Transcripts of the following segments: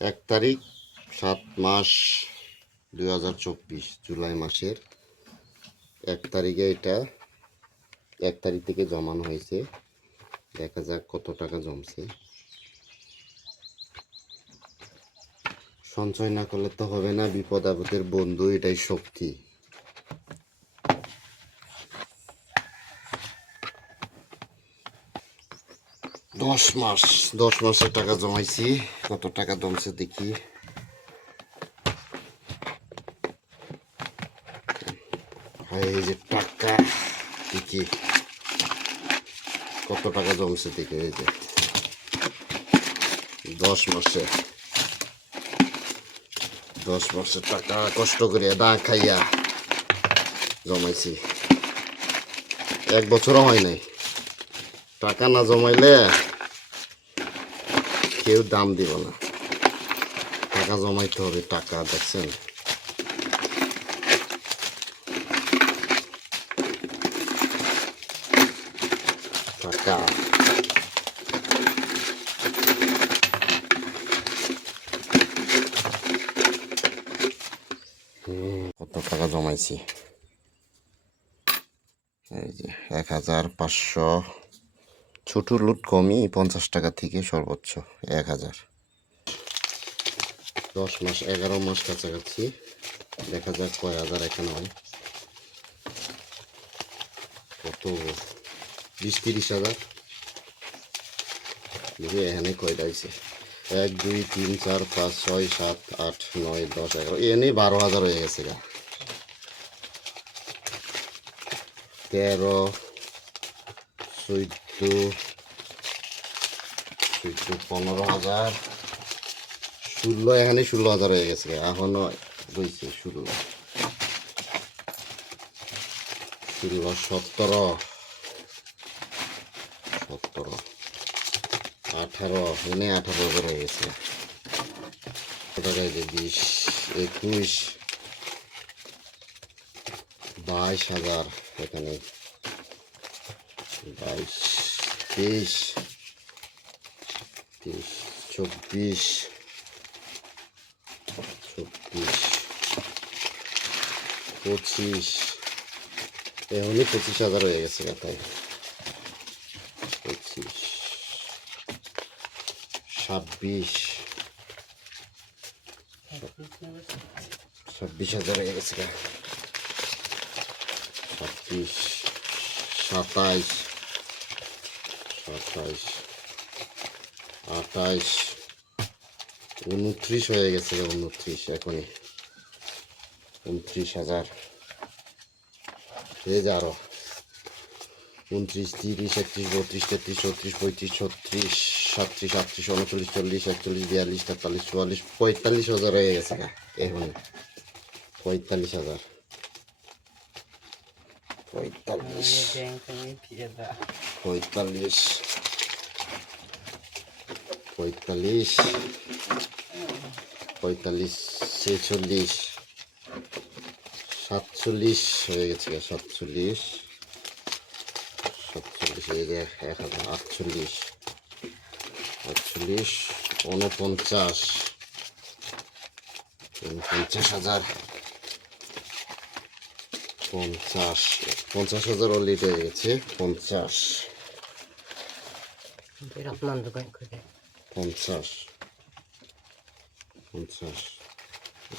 1 তারিখ 7 মাস 2024 জুলাই মাসের 1 তারিখে এটা 1 তারিখ থেকে জমানো হয়েছে। দেখা যাক কত টাকা জমছে। সঞ্চয় না করলে তো হবে না, বিপদ আপদের বন্ধু, এটাই শক্তি। দশ মাসের টাকা জমাইছি। কত টাকা জমছে দেখি। এই যে টাকা দেখি কত টাকা জমছে দেখি। এই যে 10 মাসের টাকা কষ্ট করে না খাইয়া জমাইছি। 1 বছরও হয় নাই। টাকা না জমাইলে কেউ দাম দিব না। টাকা জমাইতে হবে। টাকা দেখছেন, টাকা কত টাকা জমাইছি। এই যে 1500। ছোট লুট কমই 50 টাকা থেকে সর্বোচ্চ 1000। 10 মাস 11 মাস কাছাকাছি। দেখা যাক কয় হাজার এখানে হয়। কত 20-30 হাজার দেখি এখানে কয়টা হয়েছে। 1 2 3 4 5 6 7 8 9 10 11 এনে 12,000 হয়ে গেছে গা। 13 14 15,000 16 এখানে 16,000 হয়ে গেছে। এখনো রয়েছে 16 17 18 এনে 18,000 হয়ে গেছে। টাকায় যে 20 21 22,000 এখানে 22 23 24 25 এখনই 25,000 হয়ে গেছে। তাই 25 26,000 হয়ে গেছে। 26 27 28 29 হয়ে গেছে। 29 এখনই 29,000 এই যে আরো 29 30 31 32 33 34 35 36 37 38 39 40 41 42 43 44 45,000 হয়ে গেছে। এখন 45,000 45 46 47 হয়ে গেছে। 47 এই যে 1048 49 50,000 50,000 অলরেডি হয়ে গেছে। 50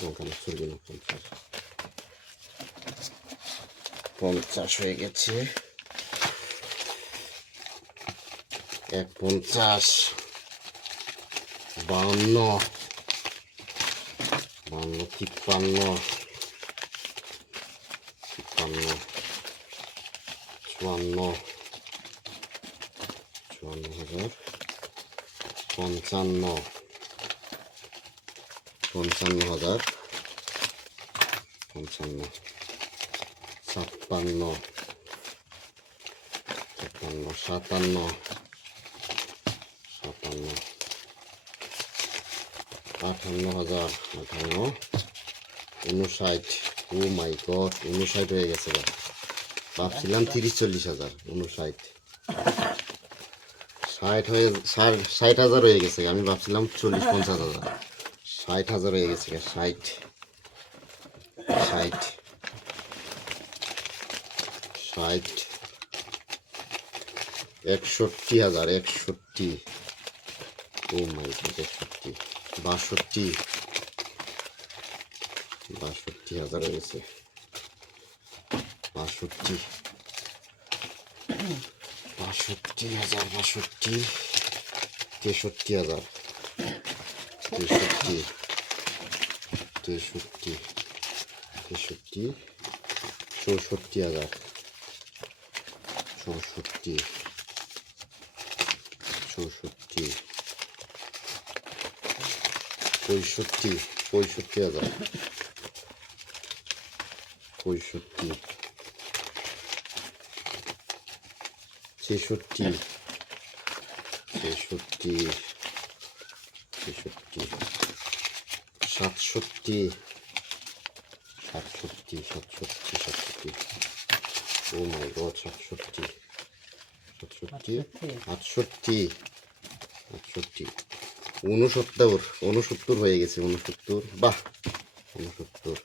দোকানে চলবে না। 50 হয়ে গেছে। 50 52 53 54 54,000 55,000 55 57 57 58,000 59 ও মাই গড 59 হয়ে গেছে। ভাবছিলাম 30-40 হাজার। 59 60 হয়ে 60,000 হয়ে গেছে। আমি ভাবছিলাম 40-50 হাজার। 60,000 হয়ে গেছে 60 60 60 61,000 61 ও মাই গড 61 62,000 হয়ে গেছে 62 62,000 62 63,000 63 63 63 64,000 64 64 65 65,000 65 ছেষট্টি 67 67 ও মাই গড 67 68 69 হয়ে গেছে 69 বাহ 69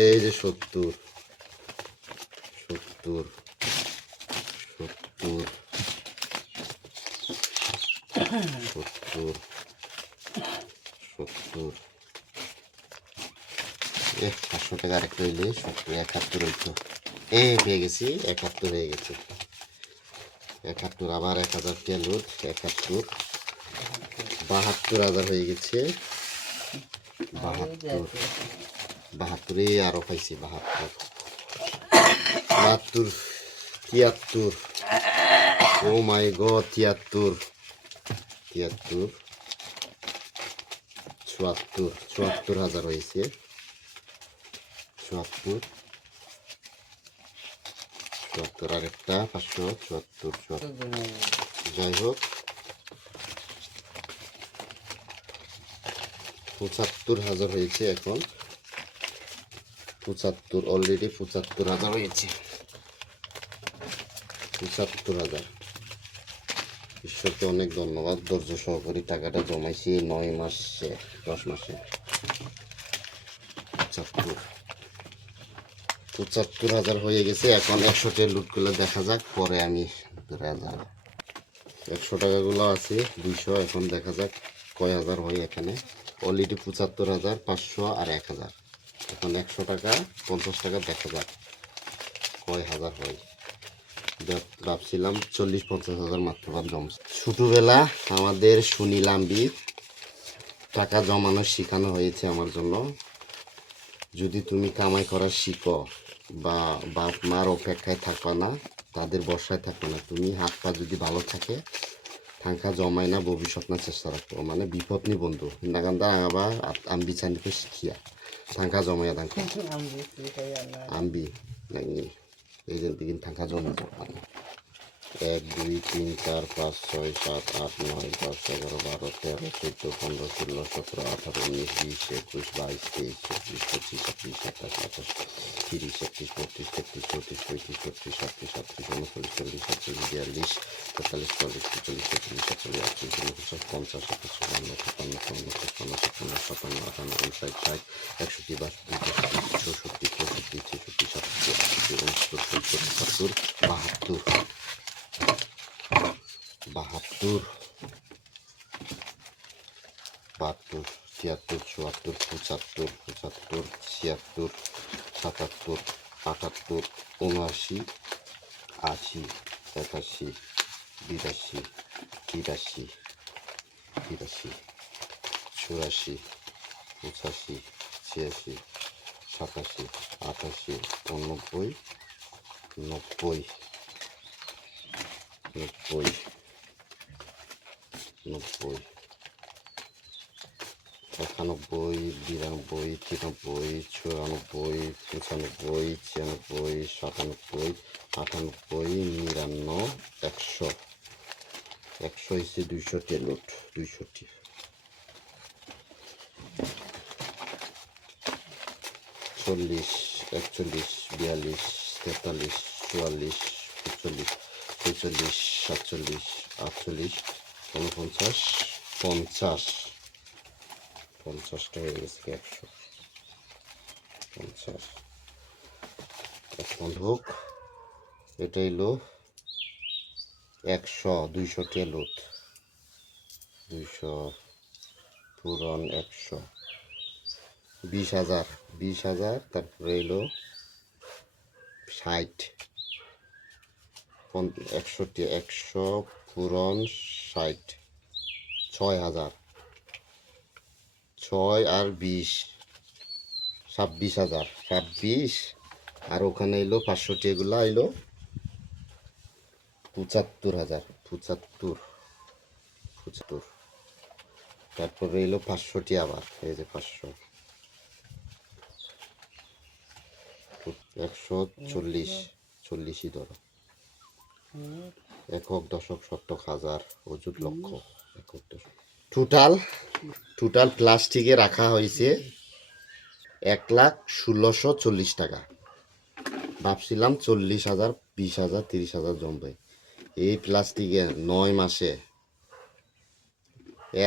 এই যে 70 70 70 70 70 500 টাকা আরেকটা হইলে 70 71 হইতো পেয়ে গেছি 71 হয়ে গেছে 71 আবার 1000 টাকা লোড 71 72,000 হয়ে গেছে 72 আরো পাইছি 72 73 ও মাই গড 73 74,000 হয়েছে 74 আরেকটা 574 যাই হোক 75,000 হয়েছে এখন 75 অলরেডি 75,000 হয়েছে 75,000 ঈশ্বরকে অনেক ধন্যবাদ ধৈর্য সহকারে টাকাটা জমাইছি 9 মাসে 10 মাসে 75,000 হয়ে গেছে এখন 100 লুটগুলো দেখা যাক পরে আমি 100 টাকাগুলো আছে 200 এখন দেখা যাক কয় হাজার হয় এখানে অলরেডি 75,500 আর 1,000 এখন 100 টাকা 50 টাকা দেখা যাক কয় হাজার হয় ভাবছিলাম 40-50,000 মাত্র জমা ছোটবেলা আমাদের সুনীলাম্বি টাকা জমানো শেখানো হয়েছে আমার জন্য যদি তুমি কামাই করা শিখো বা বাপ মার অপেক্ষায় থাকবা না তাদের বর্ষায় থাকবে না তুমি হাত পা যদি ভালো থাকে টাকা জমাই না ভবিষ্যৎ না চেষ্টা রাখবো মানে বিপদ নি বন্ধু নাগান্দা আবার আম্বি চান্দিকে শিখিয়া টাকা জমাইয়া টাকা আম্বি নাকি এই দিন টাকা জমা 1 2 3 4 5 6 7 8 9 10 11 12 13 14 15 16 17 18 19 20 21 22 23 24 25 26 27 28 30 31 32 33 34 35 36 37 38 39 40 41 42 43 44 45 46 47 48 49 50 51 52 53 54 55 56 57 58 59 60 61 62 63 64 65 66 67 68 69 70 72 72 72 73 74 75 75 76 77 78 79 80 81 82 83 84 84 85 86 87 88 89 90 90 91 92 93 94 95 96 97 98 99 100 100 হচ্ছে 200 নোট 200 40 41 42 43 44 45 46 47 48 49 50 50 50টা হয়ে গেছে 150। এখন হোক, এটা হইলো 100, 200 লুট, 200 পূরণ 100, 20,000, 20,000, তারপরে এলো 60, 100 100 পূরণ 60, 6,000, 6 আর 20, 26,000, 26, আর ওখানে এলো 500 এগুলা এলো 75,000, 75, তারপরে এলো 500 আবার, এই যে 500, 140, 40ই ধরো, একক দশক শতক হাজার অযুত লক্ষ, একক দশক, টোটাল প্লাস্টিকে রাখা হয়েছে 1,16,40 টাকা। ভাবছিলাম 40,000, 20,000, 30,000 জমবে, এই প্লাস্টিকে 9 মাসে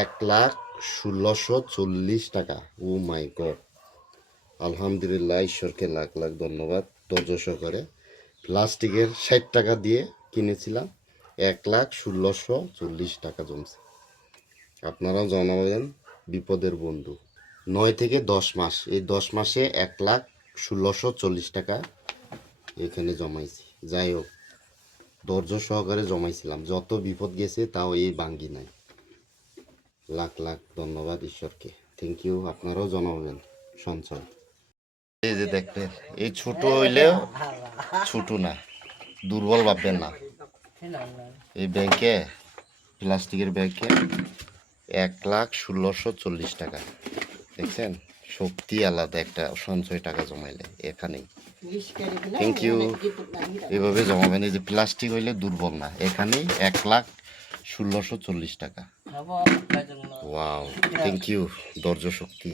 1,16,40 টাকা। ও মাই গড, আলহামদুলিল্লাহ, ঈশ্বরকে লাখ লাখ ধন্যবাদ। ধৈর্য সহকারে প্লাস্টিকের 60 টাকা দিয়ে কিনেছিলাম, 1,16,40 টাকা জমছে। আপনারাও জানাবেন বিপদের বন্ধু। 9 থেকে 10 মাস, এই 10 মাসে 1,16,40 টাকা এখানে জমাইছি। যাই হোক, ধৈর্য সহকারে জমাইছিলাম, যত বিপদ গেছে তাও এই ভাঙ্গি নাই। লাখ লাখ ধন্যবাদ ঈশ্বরকে, থ্যাংক ইউ। আপনারাও জানাবেন সঞ্চয়। এই যে দেখবেন, এই ছোট হইলেও ছোট না, দুর্বল ভাববেন না। এই ব্যাংকে, প্লাস্টিকের ব্যাংকে 1,16,40 টাকা, দেখছেন, শক্তি আলাদা একটা সঞ্চয় টাকা জমাইলে এখানেই। Thank you. এভাবে জমাবেন, এই যে প্লাস্টিক হইলে দুর্বল না, এখানেই 1,16,40 টাকা। ওয়াও, থ্যাংক ইউ, ধৈর্য শক্তি।